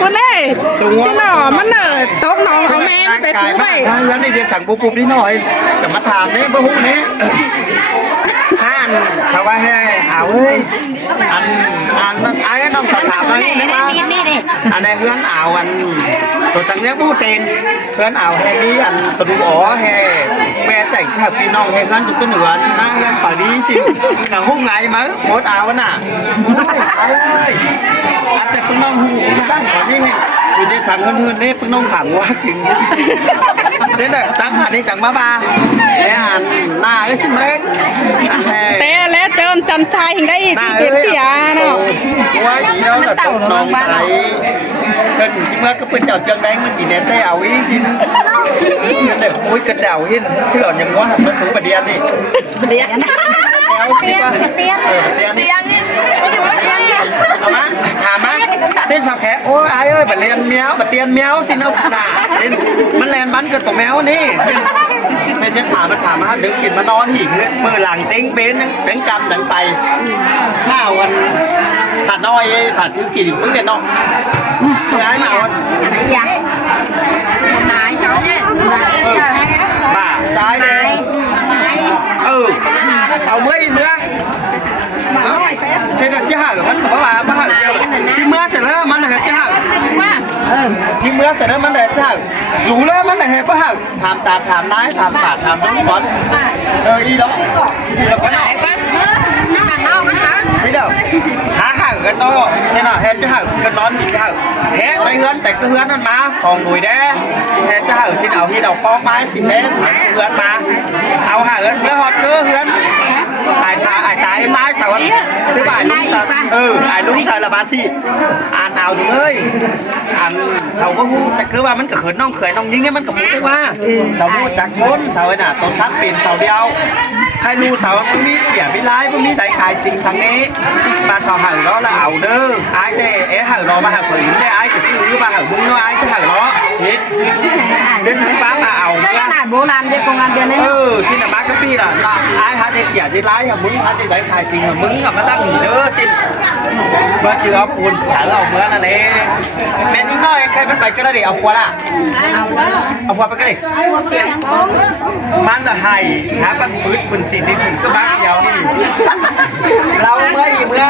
กูเน่ที่หนอมันเนอโต๊ะน้องเอาแม่ไปฟูไปงั้นนี่จะสั่งปุ๊บนิดหน่อยจะมาถามเนี่ยเบอร์หูนี้ท่านชาวบ้านให้เอาเฮ้ยอันไอ้ต้องสอบถามอะไรนี่นะอันนี้เพื่อนเอาอันตัวสังเกตผู้เต็นเพื่อนเอาแห่นี้อันตะดูอ๋อแห่แม่แต่งแทบพี่น้องแห่งั้นจุดก็เหนือชนะเพื่อนฝ่ายนี้สิหนังหุ้งไงมั้งหมดเอาน่ะเอาเลยอันแต่พี่น้องหูมาตั้งก่อนนี่คือจะสั่งเพื่อนๆนี่พี่น้องขังว่าถึงนี่แหละตั้งหาได้จังบ้าเนี่ยอันหน้าก็ชิมเล้งแต่แล้วเจอจันชายถึงได้ที่เก็บเสียเนาะว่าอย่างนี้เราต้องน้องใจจนที่เมื่อก็เป็นเจ้าเจียงแดงมันจีเนสได้เอาอีสินเด็กมุ้ยกระเดาเห็นเชื่ออย่างว่ามันสูงประเดียนนี่ประเดียนแล้วคิดว่าเตียนเอามาถามมาเส้นสาวแขโอ้ยไอ้เอ้ยบัดเรียนแมวบัดเตียนแมวสินเอาหนามันแลนบันกับตัวแมวนี่เป็นจะถามมาดึงกินมานอนหีขึ้นมือหลังเต็งเป็นกำดังไปหน้าวันผัดน้อยผัดถือกินเพิ่งเด็ดน้องย้ายมาวันยังหายเขาเนี่ยมาจ่ายเลยเอาเมื่อใช่กันที่ห่างมันบอกว่าห่างที่เมื่อเสร็จแล้วมันเหตุที่ห่างที่เมื่อเสร็จแล้วมันเหตุที่ห่างอยู่แล้วมันเหตุที่ห่างถามตาถามนายถามปากถามน้องก่อนđi đó cái nào thấy đâu há hàng gần đó thế nào hết cái hàng gần đó thì cái hàng hết tay hướng tại cái hướng nó má sòng đùi đe hết cái hàng xin ảo hi đầu con mái xin hết hướng má ảo hàng gần với họ cứ hướng ai thái mái sao anh thứ bài đúng sao ai đúng sao là bà si ăn ảo được ơi ăn sao có hú chắc cứ ba mình cả khởi nong nhưng cái mình cả muốn đấy ba sao mua chắc vốn sao ấy nè tôi sát tiền sao đeoให้รู้สาวมันมีเกี่ยมีร้ายมันมีใจขายสิ่งสังนี้มาสาวหางđó là ảo đơ ai thế é hางđó mà hางphơi thế ai thì cứ ba hางbún nó ai cái hางđó thế đến cái bán mà ảo cái này bố làm đi công an viên đấy xin là bác cái pi là ai hát thế กี่ยthếร้ายมึงhát thếใจขายสิ่งมึงกับมาตั้งหีเด้อxinเมื่อเชื่อปูนสารเราเมื่อนั่นเองแม่นิ่งน้อยใครเป็นไปก็ได้เอาฟัวล่ะเอาฟัวไปก็ได้มันจะให้หาบันปืดคุณสินี่ถึงก็บ้าเดียวนี่เราเมื่อ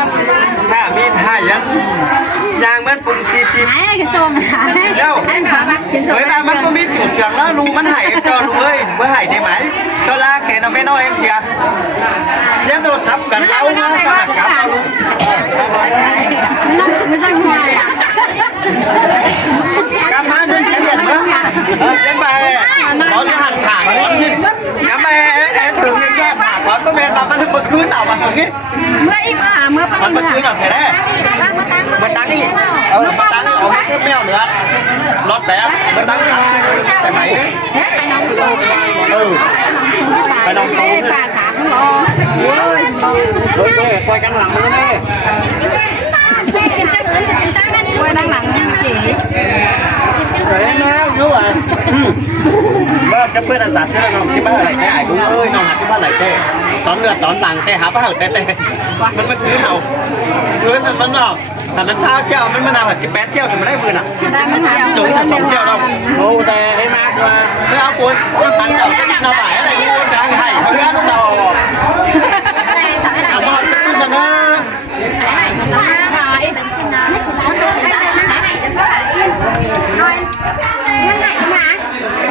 ถ้ามีท่ายังมันปุ่นซีไอ้กินโซมเจ้าเฮ้ยมันก็มีจุดจังแล้วรูมันหายจอรูเอ้ยเมื่อหายได้ไหมจอลาแขนเอาไม่น้อยเองเสียยังโดนซับกันเราเมื่อขนาดกับเราไม่ใช่หัวกำมาเดินเฉียดมั้งยังไปเราจะหันขาก่อนชิดยังไปถึงยังแยกขาก่อนเมื่อแม่มันถึงเมื่อคืนเอามาอย่างนี้เมื่ออีกเมื่อมันเมื่อคืนเอาเสร็จแล้วมันตั้งอีกมันตั้งเอาไม่ขึ้นแมวเนื้อรถแบบมันตั้งใส่ไหมไปลองโซ่ปลาสามหรอปล่อยกันหลังมือนี่ปล่อยดังหลังจีใส่แล้วยุ่งอ่ะเมื่อจะเพื่อนอาจารย์เชื่อน้องที่บ้านอะไรแค่ไอ้กุ้งเอ้ยน้องหาที่บ้านอะไรแค่ตอนเรือตอนหลังแค่หาป้าเหอะแต่มันไม่คืนเอาคืนมันเนาะแต่มันเช้าเจ้ามันมานาวแบบ18เจ้าถึงไม่ได้ปืนอ่ะจุ๋ย2เจ้าเราโอ้แต่ให้มากว่าไม่เอาปืนปันเจ้าจะกินเอาไหนอะไรกูจะให้เพื่อนเราเอามาจะขึ้นมานะ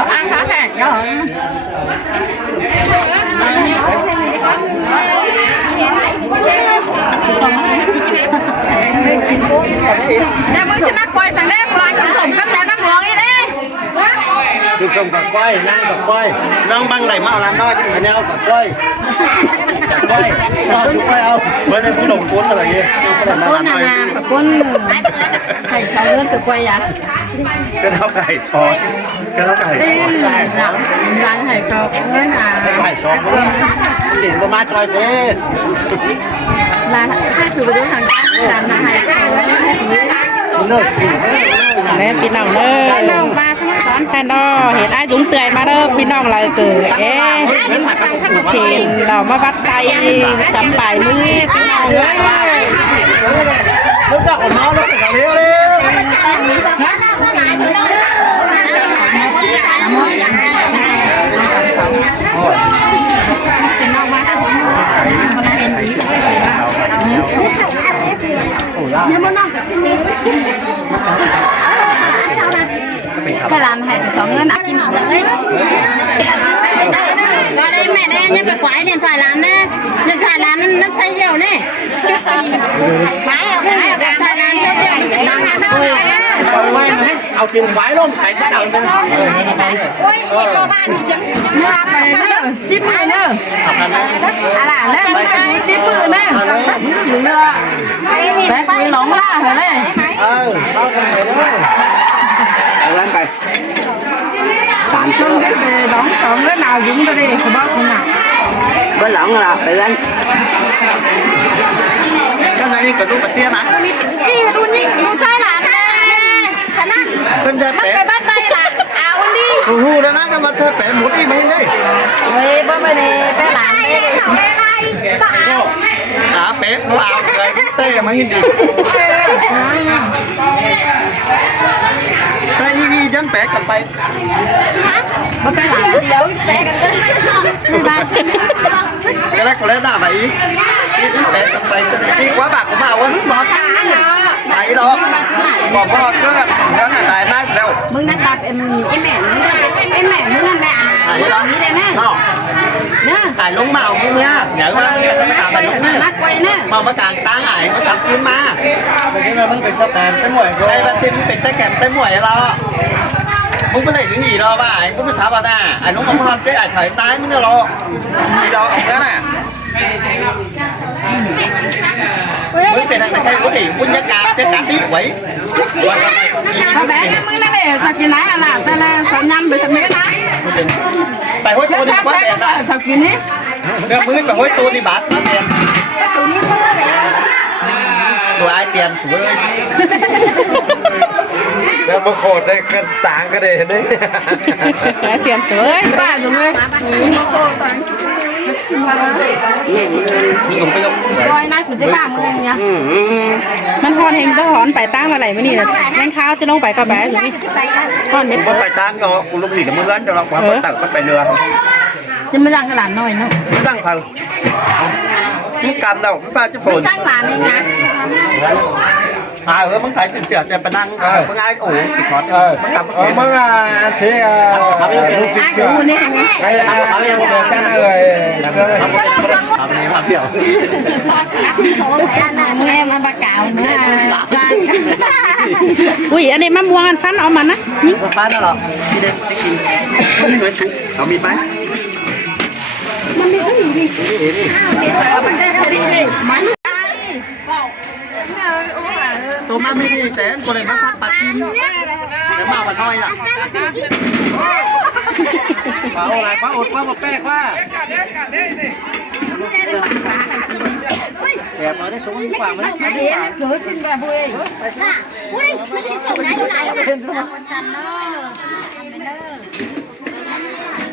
ăn khó khăn rồi Nè mới cho bác quay sang đây, quay cũng sủng cấp nhà cấp ngón đi đấy Được sủng cả quay, năng băng đẩy mạo làm nói cho nhau cả quay chú quay không? Với đây cũng đồng cuốn rồi gì? Cuốn là nhà, cả cuốn thầy sáu lớn từ quay à? Cái đó phải xót Rắn thầy sáu lớn à? Phải xót nữa Điểm có mát coi thế Là hai thứ đối hàng trăm làm là hai đấyพี่น้องเด้อแทนดอเห็นไอ้จุ๋มเตยมาเด้อพี่น้องเลยเกิดเห็นดอกมาวัดไตจำป่ายมือพี่น้องเอ้ย lúc đó còn nó lúc còn liêu liêu สองเงินกินเอาเลยก็ได้แม่ได้ยังไปกวาดเนี่ยถ่ายร้านเนี่ยยังถ่ายร้านนั่นใช้เยี่ยวเนี่ยถ่ายร้านเยี่ยวนั่งนั่ง เอากินไว้ร่มไข่ก็เอาเป็น โอ้ยอีกบ้านจังเนื้อไปเนื้อซิปเลยเนื้ออะไรเนื้อมันเป็นซิปมือเนื้อเนื้อแบกไปหลงล่าเหรอเนี่ย เข้ากันไปเลยเอาเล่นไป3 Không cái về đón còn cái nào cũng ra đi thì bác không nào với lỏng là tự anh cái này có đúng bật tiên à đi luôn nhỉ luôn trai là khả năng bên đây bắt bé phải bắt tay là áo đi hù đó nó cái mặt thơ bé một đi mấy đây về bữa bên này bé làm đi à bé nó áo rồi tê mấy gì đây đi dân bé cầm tay bữa bé làm gì đâu bé cái này có lẽ là vậy dân bé cầm tay chi quá bạc của màu á bỏ cá đấy đó bỏ vào cứ nó là tài mai đâu mừng đang tập em mẹ mừng ăn mẹ à nghĩ đây nè nè tài lúng màu không nha nhớ mà nó tài lúng nè mắt quay nè mà nó càng tán ải nó sắm kiếm ma cái nàyมันเป็นกระแตนเต้หมวยไอ้บันซินเป็นตะแกมเต้หมวยเรามึงเป็นไหนถึงหีรอป่ะไอ้ก็ไม่ช้าป่ะน่ะไอ้น้องมันทำเจ๊ไอ้ถ่ายตายไม่ได้รอหีรอเอาแค่น่ะมึงเป็นอะไรใช่กูดิมึงจะกาจะกาที่ไหว Có bé mới nó để sao kia nãy là ta là sao nhâm bị thằng bé ná. ไปห้อยตัวดีกว่าแบบนั้น Sao kia ní. เรื่องมือไปห้อยตัวดีบาทเตียนตัวไอ้เตียนสวย แล้วมาโคตรได้กันต่างกันเลยนี่ Để tiền sưởi Ba rồi ngươi. มีผมไปลง Rồi nay cũng chỉ ba mươi nha. มันฮอนเฮงจะหอนไปตั้งอะไรไม่นี่นะแรงข้าวจะลงไปกับแบะอยู่นี่ฮอนเม็ด ผมไปตั้งก็คุณลุงหินมือกันจะเราความตั้งก็ไปเรือ จะไม่ยังกระหลานหน่อยเนาะ ไม่ตั้งเขามึงกำเราไม่ป้าจะฝน Chắc làm đi nha. มึงถ่ายเสียจะไปนั่งมึงไอ้โอ้ติดคอร์ดมึงกำมึง มึงอ่ะเชี่ยลูกจิ๋ Ai ว cũng muốn đi thằng nhé. ไอ้เขาเรียกเชี่ยกันเลย ทำนี้มาเที่ยว มึงem ăn ba cào nữa. อุ้ยอันนี้มะม่วงอันฟันเอามันนะนี่ บ้านน่ะหรอที่เด็กจะกินช่วยชุบเขามีไหม ตัวมาไม่ดีแต่ตัวเลยมาพักปัดชิ้นแต่มาวันน้อยล่ะป้าอะไรป้าอดป้ามาแป้งว่าแอบมาได้สูงกว่าไหม Cửa xin bà vui.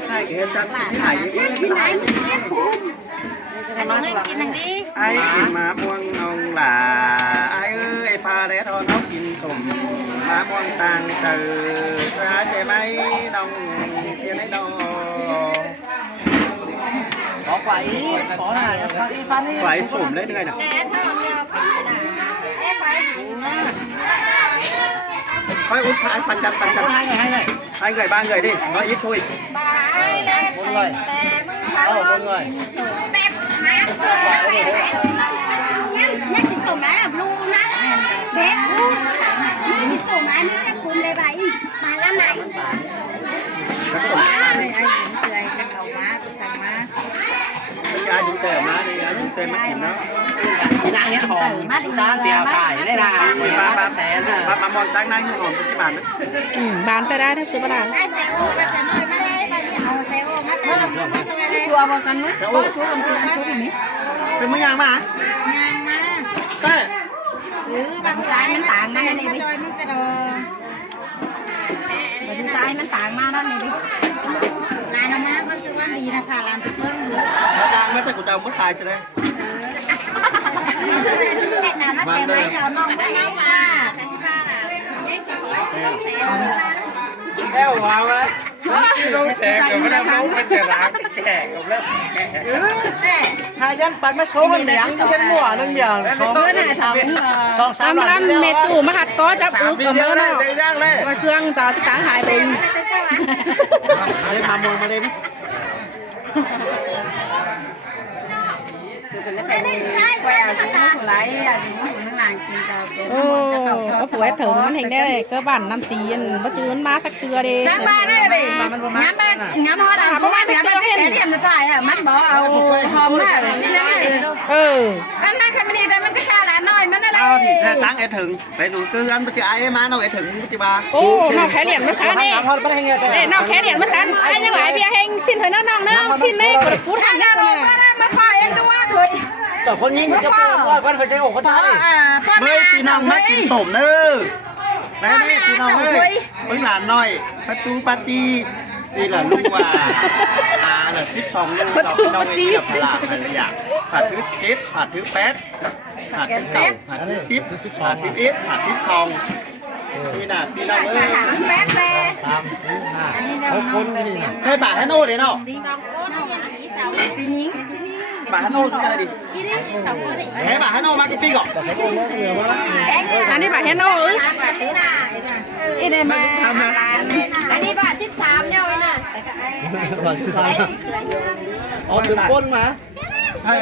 ใช่เห็นจันถ่ายไอ้กินมาม่วงนองหล่าไอ้เอ้ยพาแดดทอนเขากินสมมาม่วงต่างเจอร้ายใจไหมน้องเทียนไอ้ดอกขอไหวขอหน่อยไหวสมเลยยังไงน่ะค่อยอุ้ดท้ายปันจันให้người ba người đi nói ít thôi 4 người 4 người nhắc cái sổ máy là blue nát bé cái sổ máy mới chắc cùng đây vậy mà ra này ai cũng kêu má đi ai cũng kêu má chìm đó Đang nhét hồn. ta tiền phải đây là 13 sẽ ba món tăng năng hồn cái bàn đó บานไปได้นะซื้อมาได้ ai xe ô ba xe nuôi mà đây ba đi hầu xe ô mà tên nó có tôi đây Chùa vào căn nữa. Có chú làm kia ăn chú của mình. cái mới nhang mà nhang mà cái bằng trái nó tặng này đi chơi nó cái đồ Bên trái nó tặng ma đó này đi. là nó má con sư quan gì là thả làm thực phương nó đang mấy tay của tao mất xài cho đây cái nào nó xe máy đầu nông cái này à theo vào đấy น้องแฉกกับแล้วน้องมันจะรักแก่กับแล้ว หายันปัดมาโชว์กันเหลียงเป็นหัวนึงอย่างสองสาม ตำรำเมจูมาหัดก็จับอึกกับเมื่อเนาะมาเครื่องจอที่ต่างหายเป็น มามองมาเลย โอ้ก็ผัวถึงมันเห็นได้ก็บ้านน้ำตีนบ่จื้นมาสักเทือเด้ จังบ้านเลยดิง้ำฮอดเอาเพราะว่าเสียมันเสียเทียมจะตายอ่ะมันบอกเอาหอมมากเลยนี่นะ มันไม่เคยไม่ดีแต่มันจะฆ่าหลานน้อยมันนั่นแหละ เอาที่แท้ตั้งไอ้ถึงไปดูคือกันปัจจัยมาน้องไอ้ถึงปัจจุบัน โอ้นอกแค่เหรียญมาซะนี่เด้นอกแค่เหรียญมาซะไอ้ยังหลายเบียร์เฮงสิ้นเถอะน้องๆเนาะสิ้นแม่ก็พูดทางนี้ก็ได้ มาพ่อเองดูว่าถุย จบคนยิงจะพูดว่าวันไฟใจอกคนไทย พ่อ เฮ้ แม่ ยพี่น้องมากินสมเด้อแม่นี่พี่น้องเฮ้ยเพิ่งหลานน้อยประตูปาจีนี่แหละลูกว่าน่ะ12ลูกเราไม่ได้พลาดอะไรอย่างผัดถือ7ผัดถือ8ผัดถือ9ผัดถือ10ผัดถือ1ผัดถือ2นี่น่ะพี่น้องเอ้ย แม่เลย 6คนใช่ป่าฮันโน่เด้เนาะ ปีนี้ ป่าฮันโน่คืออะไรดิแค่ป่าฮันโน่มากี่ปีก่อน อันนี้บ่เห็นโอ้ยอีเดมา อันนี้บาท13เนี่ยนะ อ๋อถึงก้นมาให้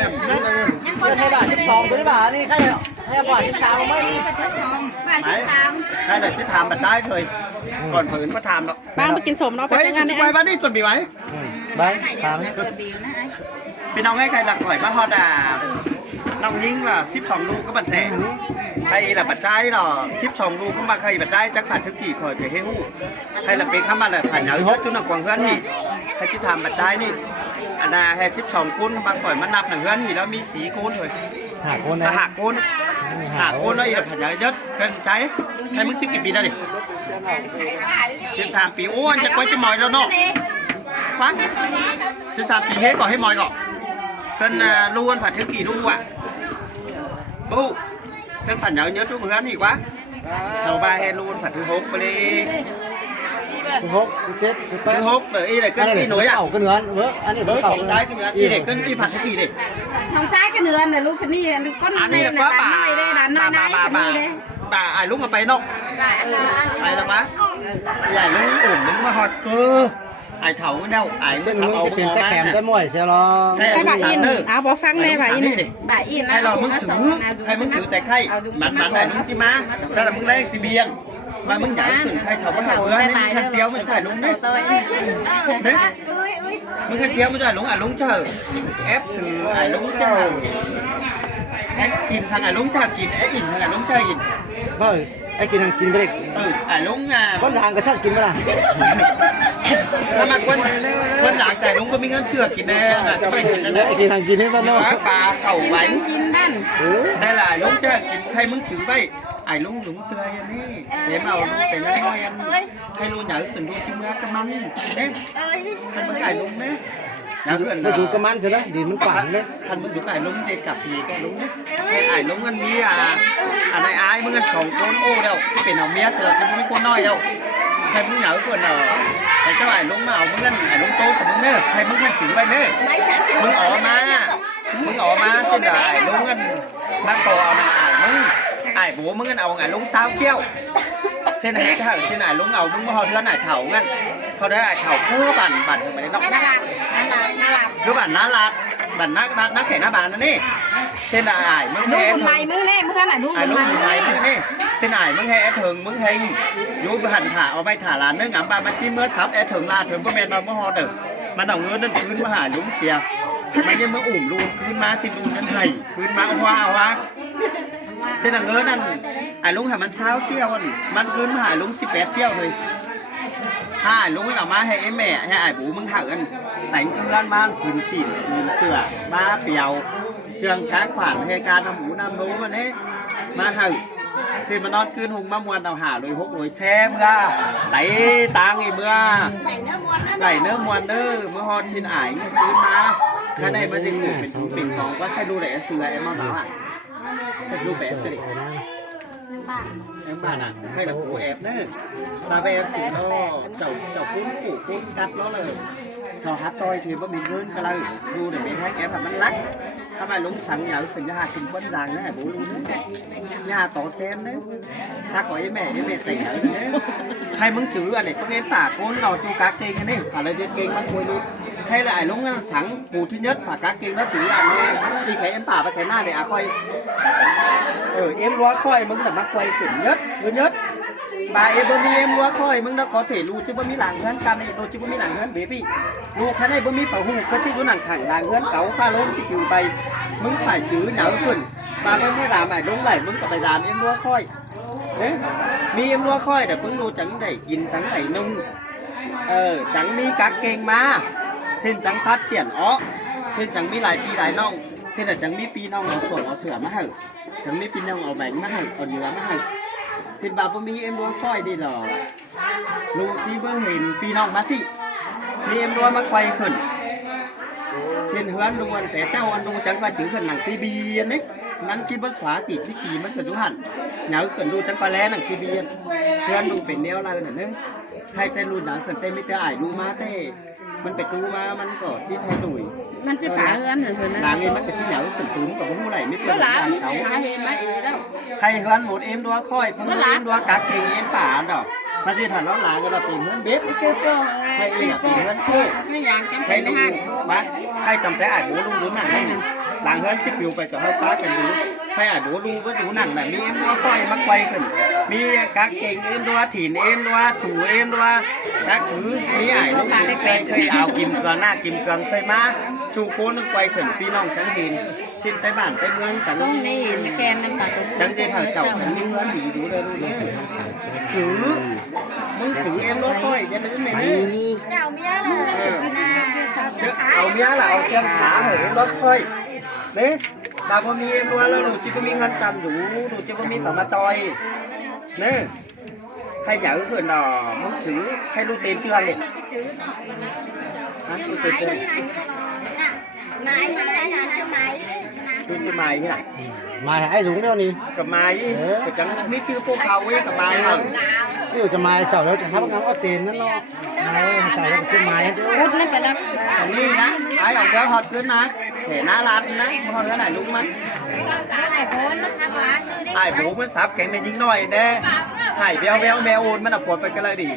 ให้บาท12ตัวนี้บาทนี่ให้บาท13ไม่นี่ บาท13 ให้เลยที่ทำแบบได้เลยก่อนผืนมาทำหรอก บางไปกินสมเนาะไป ไป งาน สุ นี้ ดไปบ้านนี่ส่วนบีไว้ไปทำพี่น้องให้ใครหลักหน่อยมาฮอดน้องยิงล่ะ12ลูกก็บันแสงใครล่ะบัดได้หรอ12ลูกก็มาใครบัดได้จักผ่านทุกทีคอยไปให้หู้ให้ละเป็นข้ามาละผ่านเอายกจุนกวางเพื่อนนี่ใครที่ทำบัดได้นี่อันน่ะให้12คูณมาก่อยมานับหนึ่งเพื่อนนี่แล้วมีสีคูณเลยหักคูณแล้วอีกผ่านเอายศกันใช้มึง10กี่ปีแล้วดิ13ปีโอ้ยจะก้อยจะมอยแล้วเนาะฟัง13ปีเฮ้ก่อนให้มอยก่อนกันล้วนผัดถึงกี่ลูกอ่ะบูกันผัดnhớ chút bữa ăn gì quá sau ba he luônผัดthứ hốtไปเลยthứ hốt rồi y này cân y nổi à cái nữa anh này bớt cậu trái cái nữa y này cân yผัดcái gì đi ช่องใจกันเนือนน่ะลูกคนนี้ก้น anh นี่ này น่ะ quá น้อยเด้ด่านน้อยนายคนนี้เด้ bà ai lúc mà bay nọ ai là quá lại lúc ổn lúc mà hot cơ ai thấu cái đâu ai mới thấu ấuเป็นแต่แขมแต่มวยเสียรอ ไปบ่าอินเอาบ่ฟังแม่บ่าอิน บ่าอิน hay làมึงถือhayมึงถือแต่ไข่มันlại lúcที่มาđó làมึงlấyที่เบียงmàมึงnhảy từ khai sáu bắt đầu bữa nên khăn kéo mới phải lúng đấyมึงkhăn kéo mới phải lúng lúng chờ ép sự lúng chờ ép kìm thằng lúng chờ kìm ép in thằng lúng chờ in ไอ้กินทางกินไปเด็ก lúng ก้อนทางก็ชอบกินไปล่ะ ถ้ามาคนหลังแต่ลงก็มีเงินเสือกินแน่จะไม่กินแน่ ไอ้กินทางกินให้บ้านนอก ปลาเข่าไว้ กินนั่น ได้ละลุงจะกินใครมึงถือไปไอ้ลุงเตยอันนี้เดี๋ยวเอาแต่น้อยอันให้ลุงใหญ่ขึ้นลุงจิ้มแล้วก็มันเนี่ยคันมึงไก่ลุงเนี่ยนะเพื่อน ไม่ถูกกระมันเสียแล้วดินมันปั่นเลย คันมึงถูกไก่ลุงเด็กกับผีก็ลุงเนี่ยไอ้ลุงมันมีอันไหนอายมึงกัน2คนโอ้เดียวที่เป็นเอาเมียเสือกันไม่คนน้อยเดียวใครมึงเหงาเกินแต่เจ้าไอ้ลุงมาเอามึงกันไอ้ลุงโตกับมึงเนี่ยใครมึงกันถือไปเนี่ยมึงออกมาเส้นได้ลุงกันมาโตเอาหนังไอ้บัวมึงกันเอาไงลุงสาวเที่ยวเส้นไหนเท่าเส้นไหนลุงเอามึงมาหอเทือนไหนเถางั้นเขาได้ไอ้เถาเพื่อบั่นถึงไปได้นอกคือบั่นน่ารักบั่นนักแข่งหน้าบานนั่นนี่เส้นไหนมึง ลูก แห่ คนไทยมึงแน่มึงไหนลูก ไอ้ คน ลุ ไท ง ย ไทยมึงนี่เส้นไหนมึงแห่ถึงมึงเฮงยูไปหันถ่าเอาไปถ่าลานเนื้อหงำปลามาจิ้มเมื่อซับแอถึงลาถึงก็แมนเราเมื่อหอเด้อมันเอาเงินนั่นคืนมาหาลุงเสียไม่ใช่มื่ออุ่มลูนคืนมาสิลุงนั่นไห้คืนมาว่าเส้นเงินนั่นไอ้ลุงหามันเช้าเที่ยวมันคืนมาหาลุง18เที่ยวเลยถ้าลุงเอามาให้ไอ้แม่ให้ไอ้ปู่มึงหาเงินแต่งคือร้านบ้านคืนสีคืนเสื้อมาเปียวเจืองค้าขวานให้การทำหมูน้ำรู้มันนี้มาหาสิมานอนคืนหงมามวนเอาหาโดยหกโดยแช่เมื่อไหลตางอีเมื่อไหลเนื้อมวนเด้อเมื่อฮอดชินไอ้คืนมาแค่ได้มันจะเกิดเป็นปิ่นของว่าใครดูแลเสือไอ้มาหมาอ่ะให้ดูแบบสิ em bà nè hay là của em đấy là về em chỉ nó chậu chậu cuốn cắt nó là sau hát toi thì có mình hơn cái này đu để mình hát em là bánh lắcถ้าไม่ลงสั่งอย่าถึงจะหากินคนดังนะบูรู้นะย่าต่อเชนนะถ้าก่อยแม่แต่งให้มึงถืออันนี้ต้องเอ็นปากคนเราจูกาเก่งกันนี่อะไรเก่งมันคุยดูhay là lúng sẵn phù thứ nhất và các kia nó chỉ là đi cái em tả và cái na để khoai em loa khoaiมึงlà mắc quay khủng nhất thứ nhất bà em bơm em loa khoaiมึงnó có thể lu chứ bơm mi làng hơn can này đôi chứ bơm mi làng hơn bé bị lu cái này bơm mi phở hù cái chứ làng thẳng làng hơn cáu pha lông chỉ chịu bayมึงphải chứ nhớ quần bà nó mới làm phải đúng nàyมึงcó phải làm em loa khoai đấy mi em loa khoai đểมึงlu chẳng đểกิน chẳng để nung chẳng mi các kênh màเช่นจังพัดเฉียนอ้อเช่นจังมีหลายปีหลายน้องเช่นจังมีปีน้องเอาส่วนเอาเสือมาให้จังมีปีน้องเอาแบ่งมาให้เอาเนื้อมาให้เช่นบาปมีเอ็มรัวค่อยดีหรอลูกที่เบิ่งเห็นปีน้องมาสิมีเอ็มรัวมาไฟขึ้นเช่นเฮือนลุงวันแต่เจ้าอันลุงจังว่าจื้อขึ้นหนังทีบีนี่นั้นที่บัสวาติสิปีมันเกิดทุหันเหนาขึ้นดูจังปลาแล้หนังทีบีเฮือนลุงเป็นแนวอะไรนั่นเองให้แต่รุ่นหนังขึ้นแต่ไม่จะอ่ายดูมาแต่มันไปตู้มามันก็ที่ไทยดุยมันจะฝาเฮือนเหรอนะหลังเองมันก็ที่เหนียวขุ่นตุ้มกับผู้ไหลไม่เกินเขาเห็นไหมแล้วใครเฮือนหมดเอ็มดัวค่อยเพิ่งเอ็มดัวกักเองเอ็มป่าดอกมาที่ถันล้อหลังก็เราเป็นเฮือนเบ๊บให้เอ็มเป็นเฮือนโค้ไม่อยากจำเป็ ให้ น ดูมาให้จำแต่อ่านบูรูรู้หนังให้หลังเฮือนคิดอยู่ไปกับเขาฟ้ากันดูให้อ่านบูรูก็ดูหนังไหนมีเอ็มดัวค่อยมักไวขึ้นมีกักเก่งเอ็มดัวถิ่นเอ็มดัวถูเอ็มดัวกักถือมีอ่านลูกเคยเอากินเกลือหน้ากินเกลือเคยมาชูโค้นึกไวขึ้นพี่น้องฉันเห็นชินไปบ้านไปเมืองฉัน ต้องนี่เห็นแกนน้ำตาตกฉันเสียเธอเจ้าฉันมีเงินดีดูเลยถือมึงถือเอ็มดัวค่อยอย่าลืมเมนี่ เจ้าเมียเลย เอาเมียlàเอาเชียงขาเหยรถค่อยนี่ดาวมีเอ็มดัวแล้วหนูจิก็มีเงินจันหนูจิก็มีฝามาจอยนี่ให้อยากเกินหน่อมึงถือให้ลูกเต็มเชื่อเลยฮะลูกเต็มเชื่อ mày mày là cho mày ลูกไม้ที่ไหน mày hãy dùng đâu nè กับไม้กับจังนี่ชื่อพวกเขาเว้ยกับไม้เหรอ ví dụ cho mày chảo đâu chẳng thắp ngắm có tiền nó mày chảo đâu chứ mày รุดนั่นไปแล้ว นี่นะไอ้ของเดิมหดขึ้นนะเห็นหน้าร้านนะมึงหดcái này luônมั้ย ai bốn nó sắp lá sư đi ไอ้หมูมันสับแข็งเป็นยิงหน่อยเด้ไอ้แววโอนมันอ่ะฝนไปกันเลยดิ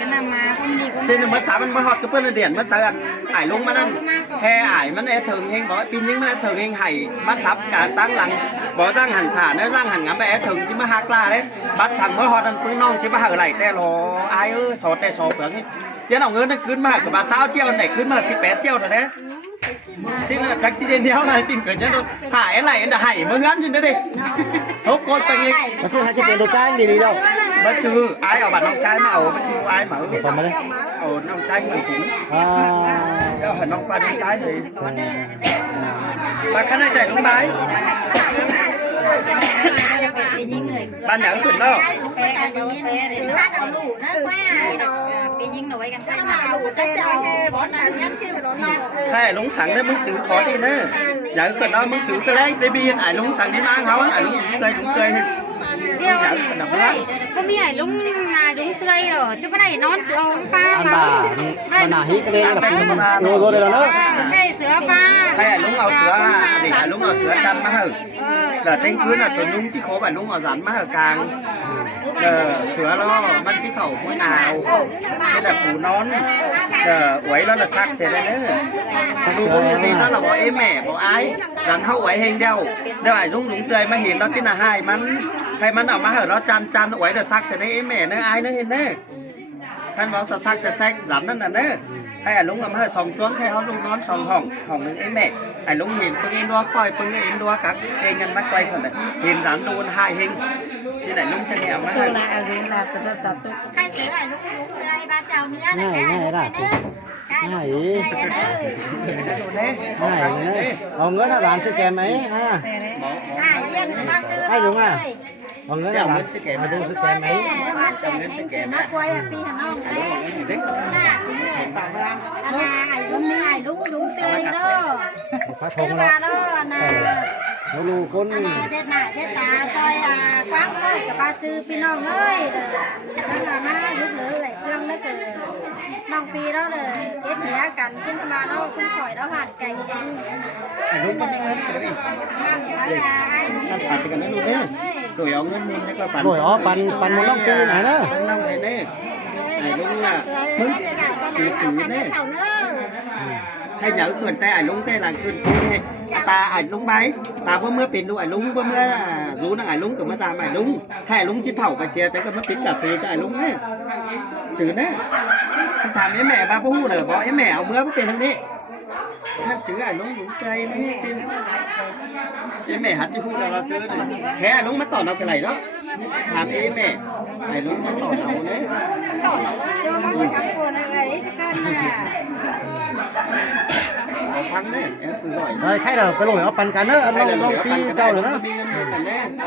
cái nào mà con đi con เช่นมันสามันมาหอดกับเพื่อนเดียนมันสากันไอ้ลุงมันนั่นแห่ไอ้มันไอ้ถึงเฮงบอกปีนี้มันไอ้ถึงเฮงไห่มาสับการตั้งหลังบอกตั้งหันขาเนื้อตั้งหันงำไปไอ้ถึงที่มาหักลาเด้บัดสั่งเมื่อหอดนั่นปื้นน้องที่มาหักไหลแต่รอไอ้สอแต่สอเปลือกนี่เดี๋ยวเอาเงินนั่นขึ้นมากับบาสาวเที่ยวไหนขึ้นมา18เที่ยวเท่านั้นxin là cách đi đến đéo là xin cởi chân đôi hải lại là hải mới ngắn trên đó đi thốt cộtไปงี้ nó sẽ hai cái tiền đồ trai gì đi đâu บัดชื่อไอ้เอาบัตรน้องชายมาเอาบัดชื่อไอ้มาเอาน้องชายมาถึงเจ้าเห็นน้องปลาน้องชายสิปลาข้างในใจน้องไม้บ้านไหนขึ้นแล้ว ใช่ลุงสั่งได้มึงถือขอดีเนอะอย่างเกิดเรามึงถือกระแลงได้บีนไอ้ลุงสั่งที่นั่งเขาไอ้ลุงเคยcó mi hải lúng là đúng tươi rồi chứ cái này non sữa pha ăn bà nà hít cái đây là ngồi rồi đây là nó cái sữa pha ใช่ลุงเอาเสือดิลุงเอาเสือจันมาเหอะแต่เต็งคืนน่ะตัวลุงที่โคบลุงเอาสันมาเหอะกลางเสือล้อมันที่เขาหัวหนาวที่แบบปูนอนไว้แล้วละซักเสร็จแล้วเนอะดูบนทีนั้นเราบอกแม่บอกไอ้รันเข้าไว้เฮงเดียวเดี๋ยวไอ้ลุงเตยมาเห็นแล้วที่น่ะให้มันใครมันเอามาเหอะแล้วจันไว้เดี๋ยวซักเสร็จได้แม่เนอะไอ้เนอะเห็นเนอะท่านบอกซักเสร็จแซกหลันนั่นน่ะเนอะให้ไอ้ลุงเอามาเหอะ2ช่วงให้เขาลุงนอน2ห้องนึงไอ้แม่ไอ้ลุงเห็นปึ้งเอ็นดัวคอยปึ้งเอ็นดัวกักเองกันมาไกลคนเลยเห็นรันโดนหายเฮงที่ไหนลุงจะแหวมา ตัวละอะไรล่ะตัวละตัว hai sữa hải lúng tươi ba chào mía này ngay đã ngay ngay ông ngớ là bạn sẽ kèm ấy ha hai dùng à ông ngớ là bạn sẽ kèm đúng sẽ kèm ấy nó quay pi thằng ông đấy hải lúng tươi đó phát thùng đó nè ลูกคน เจ็ดหน้าเจ็ดตาจอยกว้างเลยกับปลาจือพี่น้องเอ้ยจังหวะมาลุกเลยเครื่องนั่นเกิดน้องปีเราเลยเจ็ดเหนือกันซึ่งมาเราซึ่งข่อยเราหันไก่แกง ไอ้ลูกมันมีเงินเฉย นั่งสาลาไอ้ ท่านปัดไปกันนะลูกเด้อโดยเอาเงินนี่ให้ก็ปัน โอ้ยอ๋อปันมันน้องปีไหนเนาะ นั่งไปเด้ไอ้ลูกอ่ะมึงจืดเด้ เขาเนอะ thay nhớ khuyển tay ảnh lúng tay là khuyển ta ảnh lúng bay ta bữa mưa pin luôn ảnh lúng bữa mưa rú nó ảnh lúng của nó ta ảnh lúng hay ảnh lúng chỉ thầu và xe tới cái mất pin cà phê cho ảnh lúng đấy chữ đấy thằng ấy mẹ ba bố hù rồi bỏ ấy mẹ áo bữa mất pin thằng đi hát chữ ảnh lúng lúng chơi đấy xin ấy mẹ hát chữ hù là chữ này thế ảnh lúng mất tỏ nó cái này đó thằng ấy mẹ ảnh lúng mất tỏ nó đấy cho nó phải cắm cuộn ấy cái cân à thắng đấy em xử giỏi เฮ้ยใครเราไปลงเอาปันกันเนอะน้องปีเจ้าเลยนะ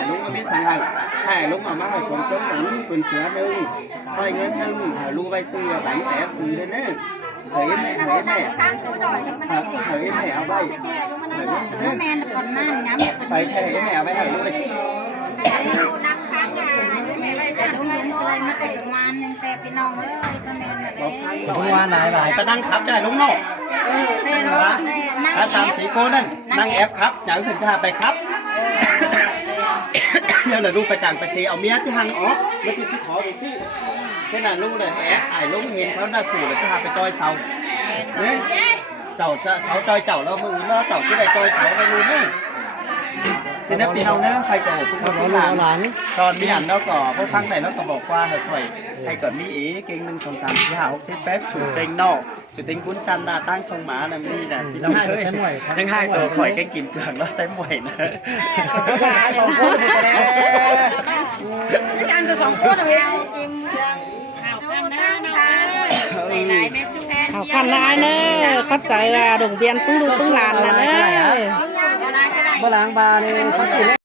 lúc có biết sang hàng hai lúc mà má hỏi sống chống đánh quần sữa đừng coi ngân đừng hỏi lu vai sư đánh ép sư đến đấy thấy mẹ thấy mẹ thấy mẹ áo bay mẹ phần nan ngắm phải thấy mẹ bay hỏi lui เลยมาแต่งานนึงแต่พี่น้องเอ้ยก็แม่นน่ะเด้ ทำงานหลาย ta đang khắp chạy lúc nọ เด้เนาะนั่ง ta làm chỉ cô nên đang ép khắp nhớ thằng ta phải khắp nhớ là lu phải chẳng phải xì ở mía chứ hàng ó nó thì khó được chứ thế là lu này ép ải lúc hiềnเขาđã phủ là ta phải chơi sầu đấy chậu sáu chơi chậu nó mừng nó chậu cái này chơi sáu này luôn đấy xin phépพี่น้องนะใครจะทุกคนที่หลังตอนมีอันแล้วก็พวกฟังไหนแล้วก็บอกว่าเหตุผลใครเกิดมีเอ๋เก่ง1 2 3 4 5 6 7 8ถูกเก่งนอกสุดทิ้งคุ้นจันดาตั้งทรงหมาน่ะมีน่ะพี่น้องเอ้ยยังให้ตัวข่อยเก่งกินเกลืองแล้วเต็มไหวนะ สองคนนี่ก็ได้ กันจะ2คนเอาจิ้มเครื่องข้าวกันเด้อน้องเอ้ยหลายๆแม่ชุแทน เขาคันนายเนอะเขาใจดงเบียนปึ้งดูปึ้งลานนะเนอะ เมื่อล้างบาเนี่ยสักที